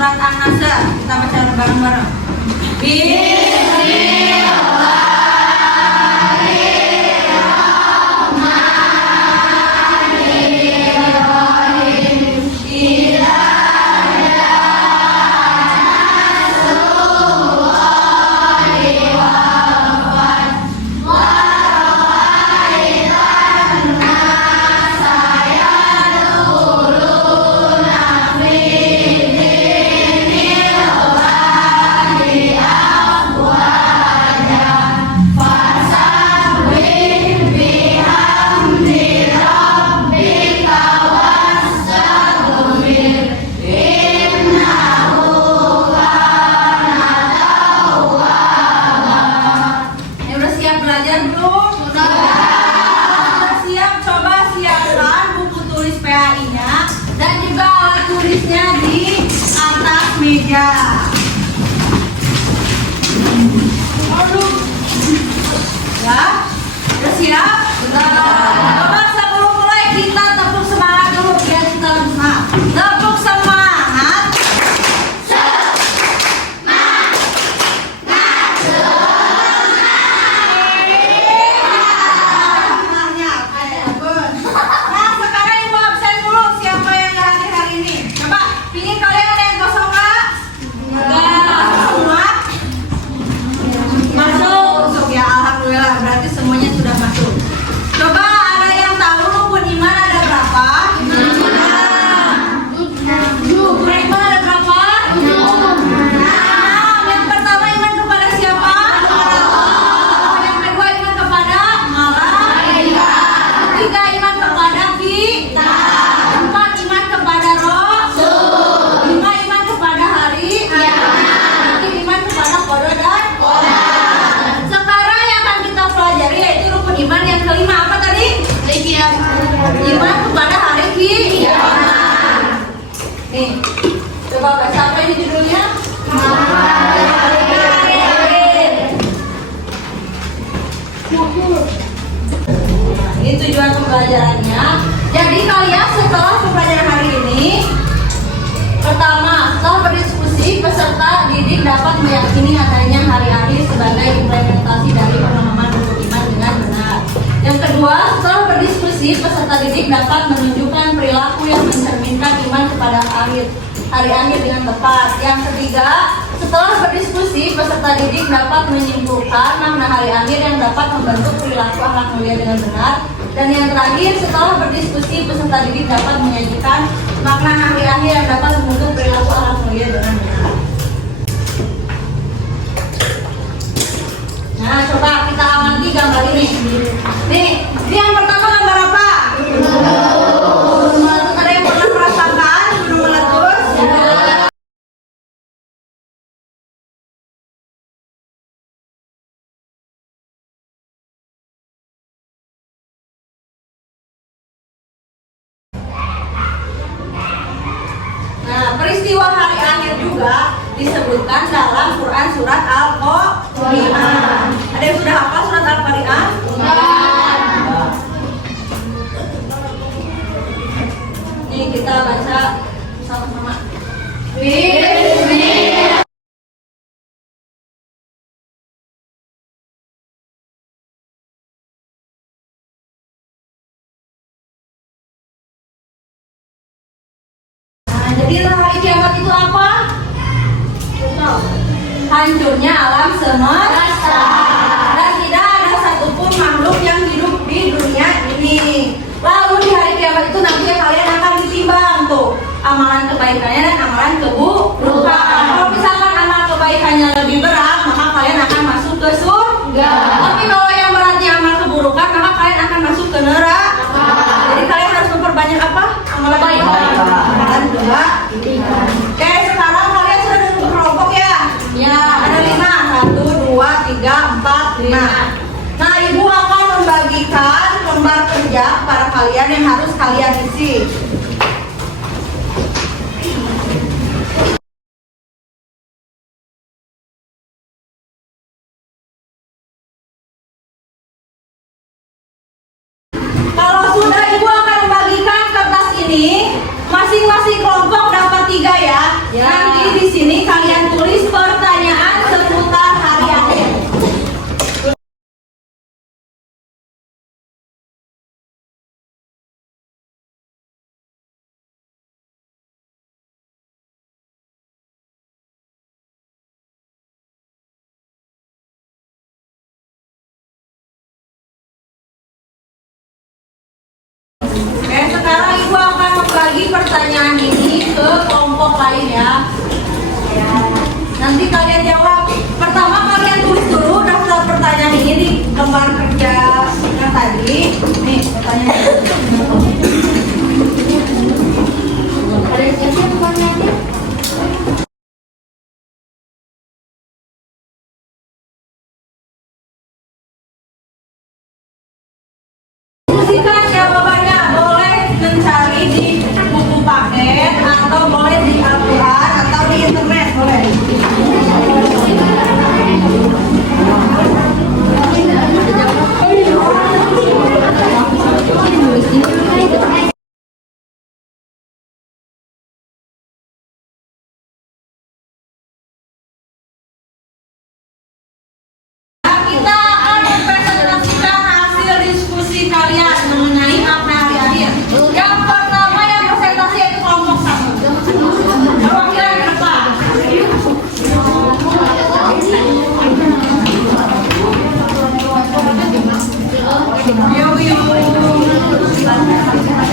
surat An-Nasa. Kita baca bareng-bareng. Meja. Ya, udah siap? Coba sebelum mulai kita tepuk semangat dulu biar kita lebih semangat. Tepuk semangat. Nah, sekarang ibu absen dulu. Siapa yang nggak hadir hari ini? Coba, pilih kalian ada yang kosong nggak? Semua masuk ya, alhamdulillah, berarti semuanya sudah masuk. Coba ada yang tahu rukun iman ada berapa? Rukun iman ada berapa? Yang pertama iman kepada siapa? Yang kedua iman kepada malaikat. Ketiga iman kepada kita. Empat iman kepada Rasul. Lima iman kepada hari kiamat. Iman kepada qada dan qadar. Sekarang yang akan kita pelajari yaitu rukun iman yang kelima. Apa tadi? Iman kepada hari kiamat. Nih, coba baca apa ini judulnya? Ini tujuan pembelajarannya. Jadi kalian setelah pembelajaran hari ini, pertama, setelah berdiskusi, peserta didik dapat meyakini adanya hari akhir sebagai implementasi dari pemahaman rukun iman dengan benar. Yang kedua, setelah berdiskusi, peserta didik dapat menunjukkan perilaku yang mencerminkan iman kepada hari akhir dengan tepat. Yang ketiga, setelah berdiskusi, peserta didik dapat menyimpulkan makna hari akhir yang dapat membentuk perilaku akhlak mulia dengan benar. Dan yang terakhir, setelah berdiskusi, peserta didik dapat menyajikan makna hari akhir yang dapat membentuk perilaku akhlak mulia dengan benar. Nah, coba kita amati gambar ini. Nih, ini yang pertama gambar apa? Gunung meletus. Ada yang pernah merasakan gunung meletus? Nah, peristiwa hari akhir juga disebutkan dalam Quran surat Al-Qari'ah. Ada yang sudah hafal surat Al-Qari'ah? Nih kita baca sama-sama. Bismillah. Nah, jadi hari kiamat itu apa? Hancurnya alam semesta dan tidak ada satupun makhluk yang hidup di dunia ini. Lalu di hari kiamat itu nanti kalian akan ditimbang tuh amalan kebaikannya dan amalan keburukan. Kalau misalkan amal kebaikannya lebih berat, maka kalian akan masuk ke surga. Tapi kalau yang beratnya amal keburukan, maka kalian akan masuk ke neraka. Jadi kalian harus memperbanyak apa? Amalan kebaikan. Amalan kebaikan. Oke, sekarang kalian sudah duduk kelompok ya? Ya, ada 5. 1, 2, 3, 4, 5. Nah, ibu akan membagikan lembar kerja kepada kalian yang harus kalian isi. Kalau sudah, ibu akan membagikan kertas ini. Masing-masing kelompok dapat 3 ya. Nanti Oke, sekarang Ibu akan membagi pertanyaan ini ke kelompok lain ya. Nanti kalian jawab. Pertama kalian tulis dulu daftar pertanyaan ini di lembar kerja yang tadi. Nih, pertanyaan. Ada siapa pertanyaannya? Diskusikan jawabannya. Boleh mencari di buku paket atau boleh di Al-Quran atau di internet, boleh. Nah, kita akan mempresentasikan hasil diskusi kalian mengenai makna hari akhir. Yang pertama yang presentasi yaitu kelompok 1. Perwakilan ke depan.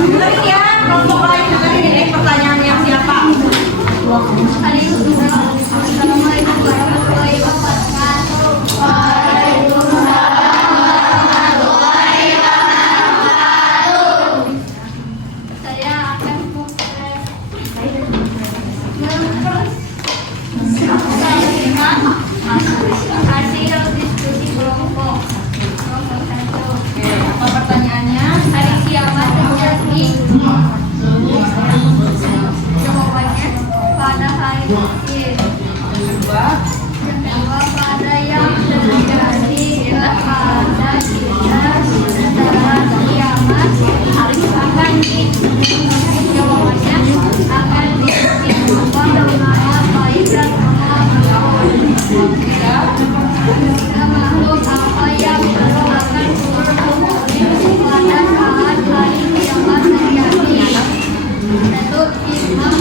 Dengerin ya, kelompok lain dengerin ini pertanyaannya siapa? Assalamualaikum warahmatullahi wabarakatuh. Saya akan hasil diskusi kelompok. Apa pertanyaannya? Hari kiamat terjadi. Jawabannya pada hari akhir. Yang kedua pada yang terjadi pada kita setelah kiamat akan jawabannya akan ditimpa amal baik dan amal buruk. Makhluk apa yang akan turun pada saat hari kiamat terjadi? Satu, Imam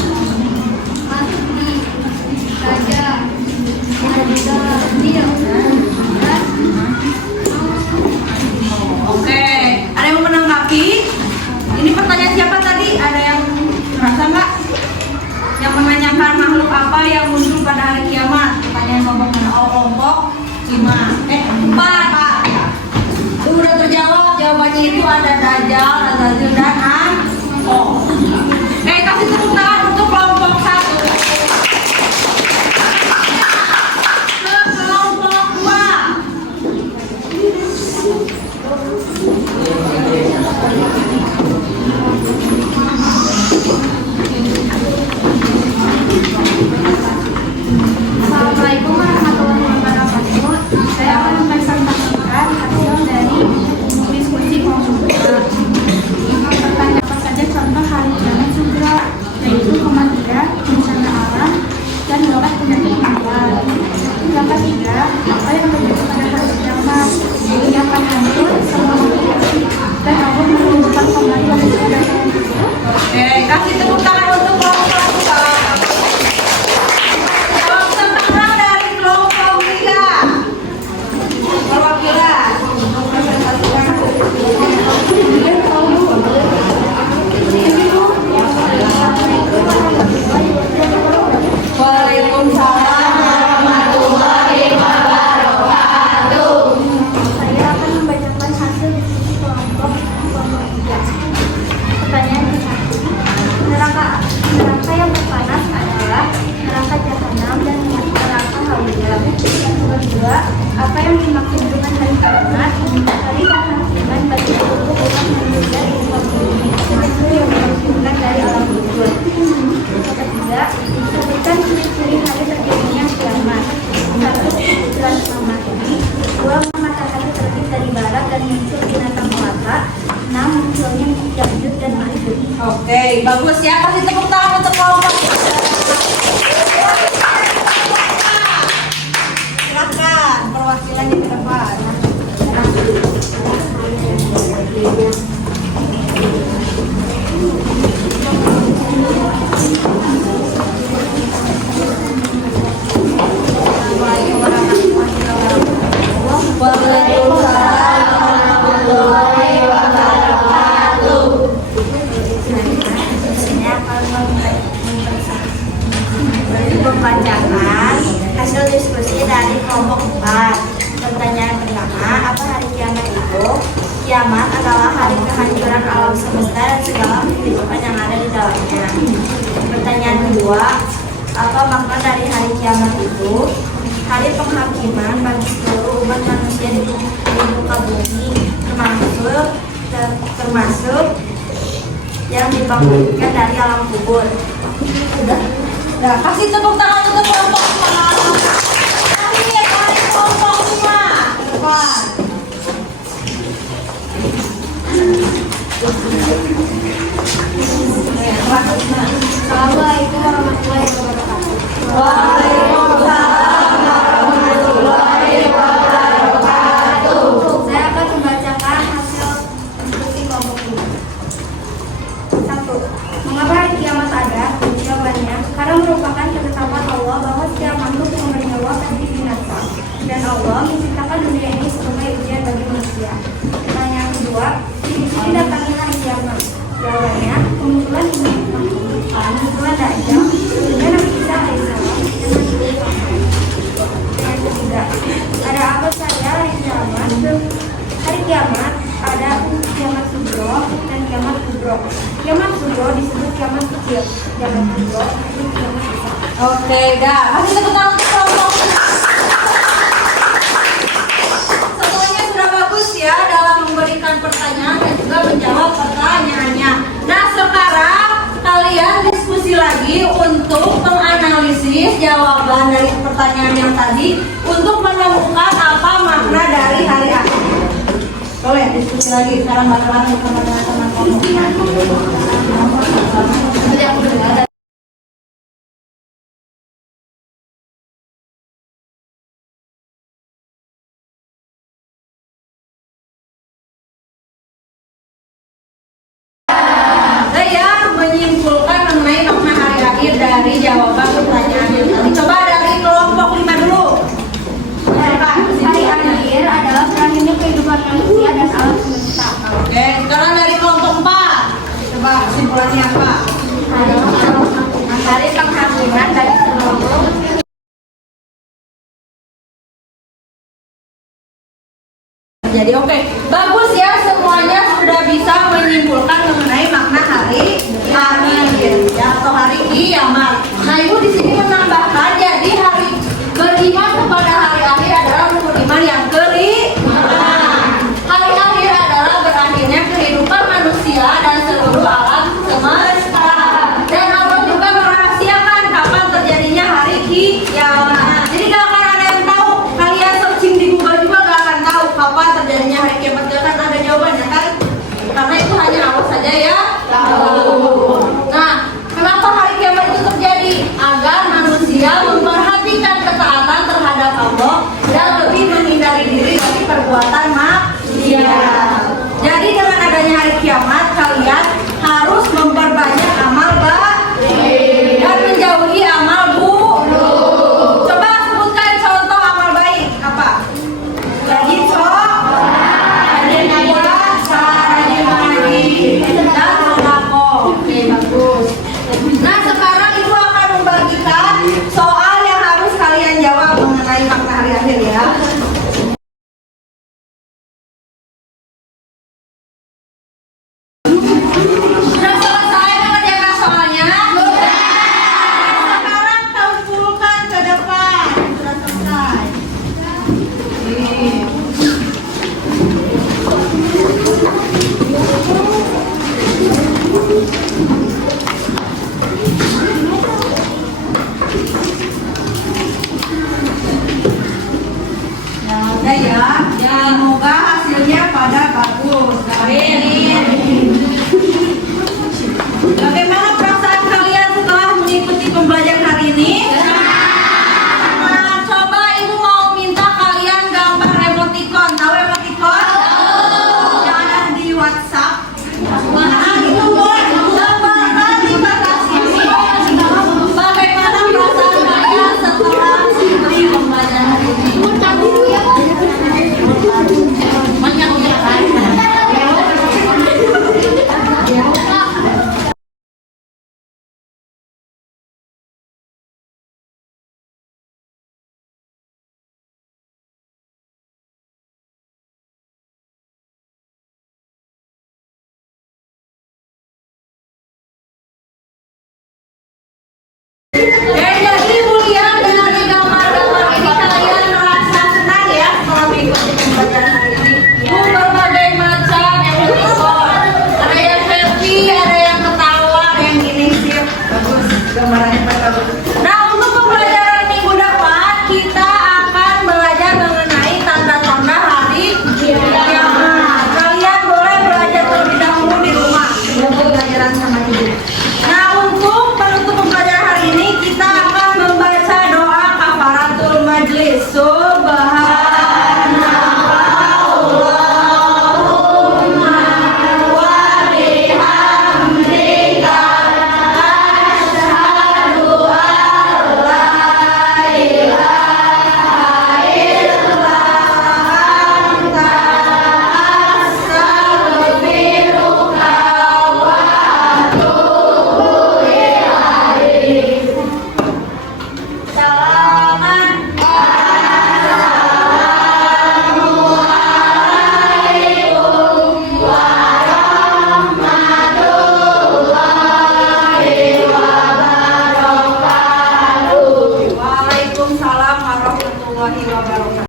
Mahdi saja Oke, ada yang mau menanggapi? Ini pertanyaan siapa tadi? Ada yang merasa nggak? Yang menanyakan makhluk apa yang muncul pada hari kiamat? Pertanyaan kelompok 4. Pak. Udah terjawab, jawabannya itu ada Dajjal, Azazil, dan An-Oh. Kasih tepuk tangan untuk kelompok 1. Ke kelompok 2. Assalamualaikum warahmatullahi wabarakatuh. Saya akan mempresentasikan hasil dari diskusi kelompok 2. Pertanyaan apa saja contoh hari kiamat segera, yaitu kematian, bencana alam, dan wabah penyakit awal. Yang ketiga, apa yang terjadi pada hari kiamat? Bumi akan hancur, semua makhluk dan Allah menunjukkan kembali manusia dan manusia. Oke, kasih tepuk tangan untuk kelompok 2. Jawab dari kelompok 3. Perwakilan. Waalaikumsalam warahmatullahi wabarakatuh. Saya akan membacakan hasil diskusi kelompok 3. Pertanyaan ke-1. Neraka yang berpanas adalah neraka jahanam dan neraka hawiyah. Yang kedua, apa yang dimaksud dengan hari kiamat? Hari penghakiman bagi seluruh umat manusia di muka bumi, itu yang dimaksudkan dari alam wujud. Yang ketiga, disebutkan ciri-ciri hari terjadinya kiamat. 1. Bulan mati. 2. Matahari terbit dari barat dan muncul binatang melata. 6. Munculnya Ya'juj dan Ma'juj. Oke, bagus ya. Kasih tepuk tangan untuk kelompok. Silakan perwakilannya ke depan. Waalaikumsalam warahmatullahi wabarakatuh. itu, kiamat adalah hari kehancuran alam semesta dan segala kehidupan yang ada di dalamnya. Pertanyaan kedua, apa makna dari hari kiamat itu? Hari penghakiman bagi seluruh umat manusia di muka bumi, termasuk yang dibangkitkan dari alam kubur. Udah. Nah, kasih tepuk tangan untuk kelompok 5. Kasih dari kelompok 5. Depan. Assalamualaikum warahmatullahi wabarakatuh. Waalaikumsalam warahmatullahi wabarakatuh. Saya akan membacakan hasil diskusi kelompok ini. 1. Mengapa hari kiamat ada? Jawabannya, karena merupakan ketetapan Allah bahwa setiap makhluk yang bernyawa pasti binasa, dan Allah menciptakan dunia ini sebagai ujian bagi manusia. Pertanyaan kedua, di sini datangnya hari kiamat. Jawabannya, kemunculan Dajjal, dan Nabi Isa alaihissalam, dan Nabi Muhammad. Yang ketiga, ada apa saja hari kiamat? Hari kiamat ada kiamat sugro dan kiamat kubro. Kiamat sugro disebut kiamat kecil, kiamat kubro disebut kiamat besar. Oke, dah. Kasih tepuk tangan untuk kelompok 6. Semuanya sudah bagus ya dalam memberikan pertanyaan dan juga menjawab pertanyaannya. Nah, sekarang kalian diskusi lagi untuk menganalisis jawaban dari pertanyaan yang tadi untuk menemukan apa makna dari hari akhir. Boleh diskusi lagi sekarang bareng-bareng sama teman-teman kelompok 5. Saya menyimpulkan mengenai makna hari akhir dari jawaban pertanyaan yang tadi. Coba dari kelompok 5 dulu. Hari akhir adalah berakhirnya kehidupan manusia dan alam semesta. Oke, sekarang dari kelompok 4. Coba kesimpulannya apa? Hari penghakiman bagi seluruh. Jadi oke, bagus ya, semuanya sudah bisa menyimpulkan mengenai makna hari akhir ya, atau hari kiamat. Nah, Ibu di sini